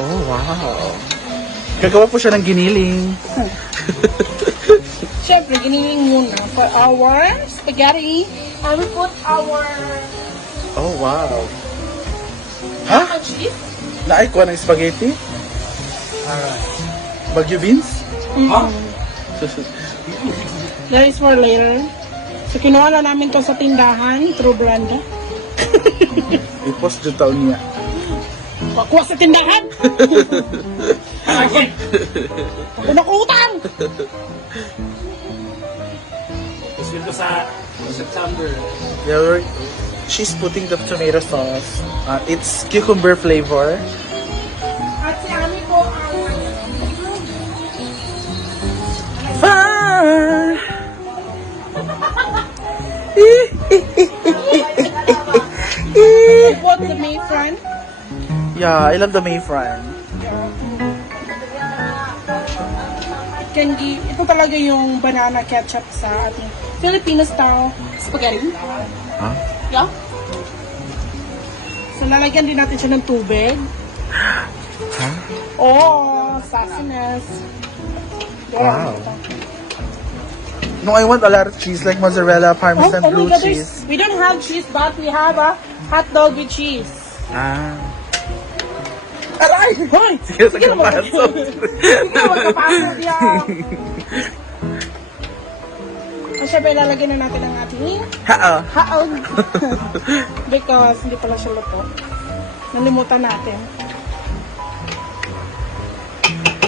Oh, wow. Gagawa po siya ng giniling. Siyempre, giniling muna for our spaghetti. I will put our Oh, wow. Ha? cheese. Naay ko ng spaghetti? Alright. Bagyo beans? That is for later. So, kinuha na namin to sa tindahan through Brenda. I-post dyan taon niya. Pakuha sa tindahan! Ako nakutang! Dito sa September. Yeah, she's putting the tomato sauce. It's cucumber flavor. At si Ami po ang Fun! what the May friend. Yeah, I love the Mayfran. Candy, ito talaga yung banana ketchup sa ating Filipino style spaghetti. Huh? Yeah. So, lalagyan din natin siya ng tubig. Huh? Oh, sassiness. Wow. No, I want a lot of cheese like mozzarella, parmesan, blue cheese. We don't have cheese, but we have a hot dog with cheese. Ah. Aray! Hoy! Sige, sige na magpapasok. Sige na magpapasok yan. So, syempre, lalagyan na natin ang ating Ha-oh. haog. Because hindi pala siya luto. Nalimutan natin.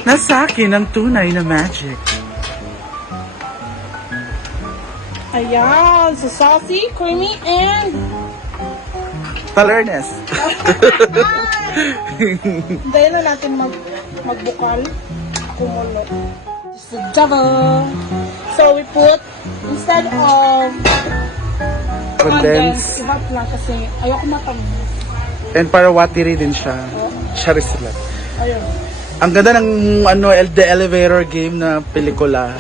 Nasa akin ang tunay na magic. Ayan. So, saucy, creamy, and Talernes. dahil na natin magbukal. Kumulo. Just the devil. So, we put, instead of Condensed. i-hot lang kasi ayoko matamis. And para watery din siya. Charis lang. Ayun. Ang ganda ng The Elevator Game na pelikula.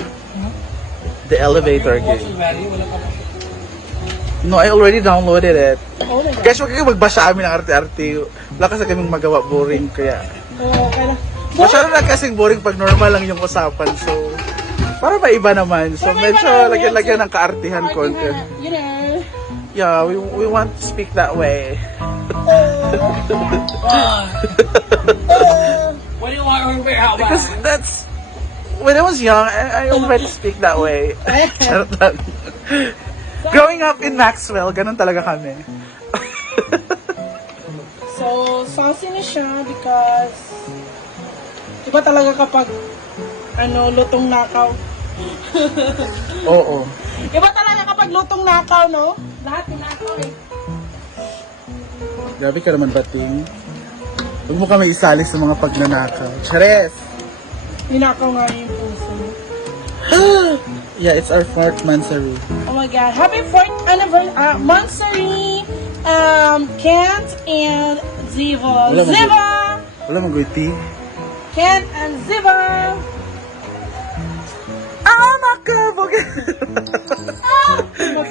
The Elevator Game. Wala pa. No, I already downloaded it. Oh my God. Guys, huwag kayo magbasa amin ng arte-arte. Wala kasi kaming magawa, boring. Kaya, Okay na. masyado na kasing boring pag normal lang yung usapan. So, para ba iba naman? So, Para may medyo iba naman. lagyan-lagyan ng kaartihan content. You know. Yeah, we want to speak that way. What do you want her to wear out? Because that's, when I was young, I already speak that way. Charot lang. Growing up in Maxwell, ganun talaga kami. So, saucy na siya because iba talaga kapag lutong nakaw. Oo. Iba talaga kapag lutong nakaw, no? Lahat nakaw eh. Grabe ka naman, Bating. Huwag mo kami isali sa mga pagnanakaw. Chares! Ninakaw nga yung puso. Yeah, it's our 4th Mansari. Oh my God. Happy 4th anniversary, Mansari, Kent and Ziva. Wala man Ziva! Wala mag-witty. Kent and Ziva! Ah, makabog! Ah!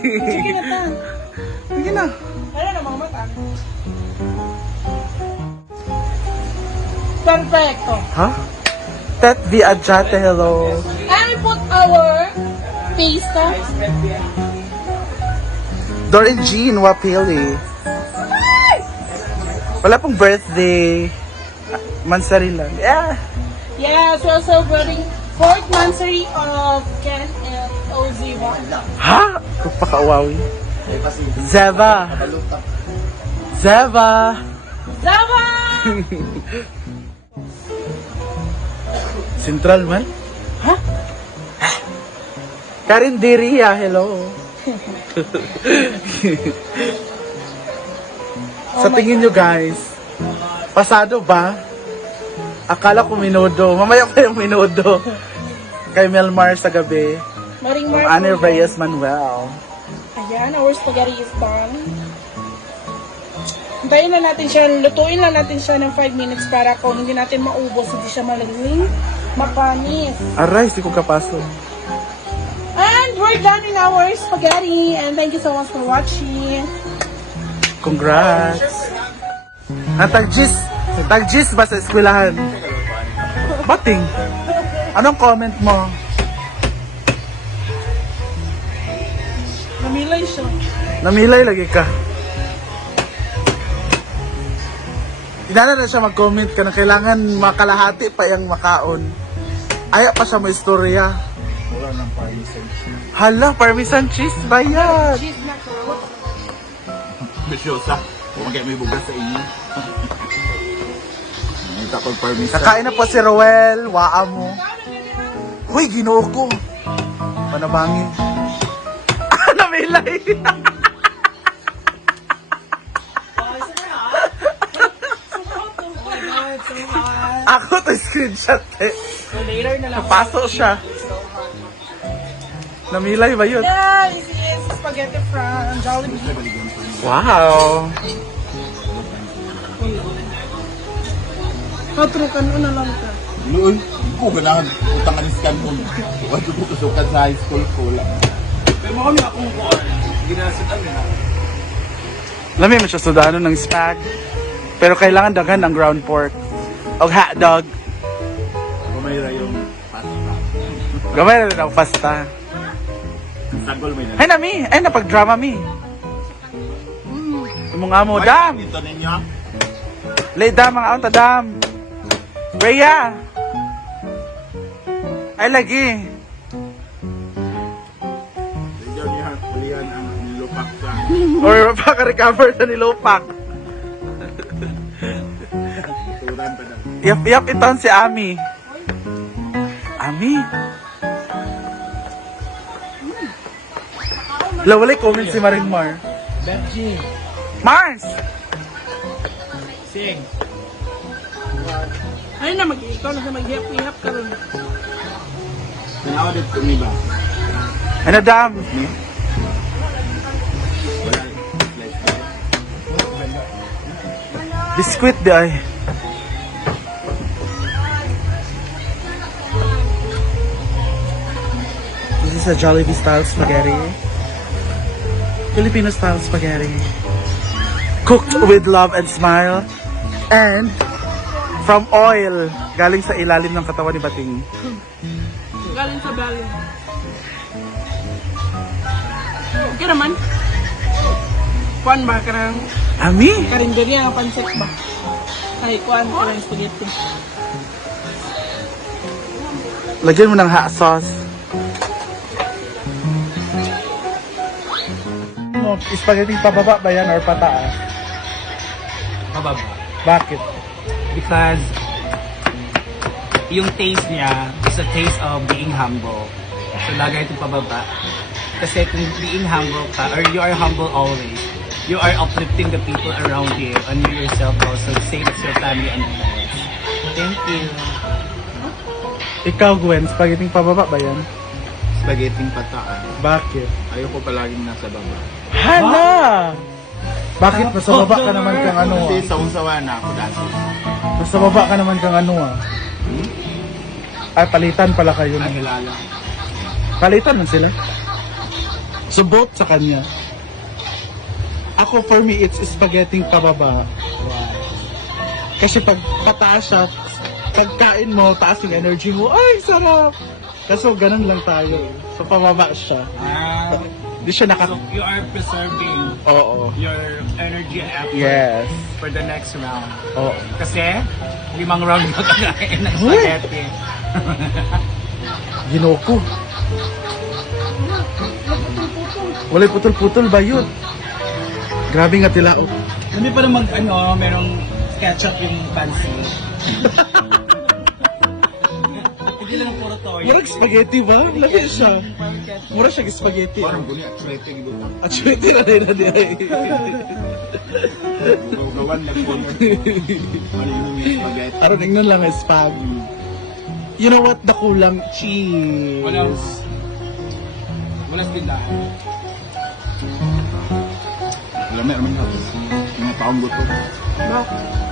Sige na ta. Sige na. Ano na mga mata? Perfecto. Ha? Tet vi adjate, hello. And we put our pasta. Dorin Jean, wapili. Wala pong birthday. Mansari lang. Yeah. Yes, we're celebrating 4th Mansari of Ken and Oziva. Ha? Kupakaawawi. Zeva. Zeva. Zava! Central man? Ha? Karinderia, hello. Sa tingin nyo guys, pasado ba? Akala ko minudo. Mamaya pa yung minudo. Kay Melmar sa gabi. Maring From Marco. Anne Reyes Manuel. Ayan, our spaghetti is done. Hintayin na natin siya, lutuin na natin siya ng 5 minutes para kung hindi natin maubos, hindi siya malagling, mapanis. Aray, si ko kapaso. And we're done in our spaghetti. And thank you so much for watching. Congrats. Natag Tagjis ba sa eskwelahan? Bating. Anong comment mo? Namilay siya. Namilay lagi ka. Tinala na siya mag-comment ka na kailangan makalahati pa yung makaon. Aya pa siya mo istorya. Wala nang parmesan. Hala, parmesan cheese ba yan? Cheese na ko. Bisyosa. Kumagay may bugas sa inyo. Nakita ko yung parmesan. Kakain na po si Roel. Waa mo. Uy, ginoo ko. Panabangin. Namilay. Ako to screenshot eh. So later na lang. Napasok siya. Namilay ba yun? Yeah, this is spaghetti from Jollibee. Wow. Patrukan mo na lang ka. Noon, ko ganahan. Utang aniskan mo. Wala ko kusukan sa high school ko lang. Pero kami akong kuha na. Ginasitan na. Lami mo siya sudano ng spag. Pero kailangan daghan ang ground pork. O hotdog. Kumayra yung pasta. Gamay na rin ang pasta. Sagol may Ay na mi! Ay napag-drama mi! Imo nga mo, dam! Dito ninyo. Lay dam, mga aunta dam! Rhea! Ay lagi! Diyan niya kulihan ang nilupak sa. Or mapaka-recover sa nilupak. Turan pa na. Yap iton si Ami. Ami? Lawalay comment si Maringmar. Benji. Mars! Sing. Ay na, ikaw na siya mag-hihap-hihap ka rin. Tanawa dito kami ba? Ano dam? Ni? Wala. Biskuit di ay. This is a Jollibee style spaghetti. Filipino style spaghetti. Cooked with love and smile. And from oil. Galing sa ilalim ng katawan ni Bating. Galing sa galing. Okay naman. Kuan ba ka ng Ami? karinderya ng pancit ba? Ay, kuan ka ng spaghetti. Lagyan mo ng hot sauce. Spaghetti pababa ba yan or pataas? Mababa. Bakit? Because yung taste niya is a taste of being humble. So lagay ito pababa. Kasi kung being humble ka, or you are humble always, you are uplifting the people around you and you yourself also, same as your family and friends. Thank you. Ikaw, Gwen, spaghetti pababa ba yan? Spaghetti pataan. Bakit? Ayoko palaging nasa baba. Hala! Bakit? Nasa baba ka naman kang ano Kasi ah. sa unsawa na ako dati. Nasa baba ka naman kang ano ah. Ay, palitan pala kayo. Ang hilala. Palitan na sila. So, both sa kanya. Ako, for me, it's spaghetti pababa. Kasi pag pataas siya, pagkain mo, taas yung energy mo, ay, sarap! Kaso, ganun lang tayo. So, pababa siya. Hindi siya So you are preserving Oo. your energy and effort Yes. for the next round. Oo. Kasi, 5 round na kakain ng Uy! spaghetti. Ginoko. Walay putol-putol ba yun? Grabe nga tilaot. Hindi pa naman, merong ketchup yung fancy. Hindi lang puro toyo. Murag spaghetti ba? Lagi siya. Mura siya spaghetti. Parang guni at swerte gibutang. At swerte na rin na diya. Gawan na po. Malinong yung spaghetti. Aron ingnon lang ang spag. You know what? The kulang cheese. Walang tindahan. Alam mo naman ako. Mga taong gusto. Bakit?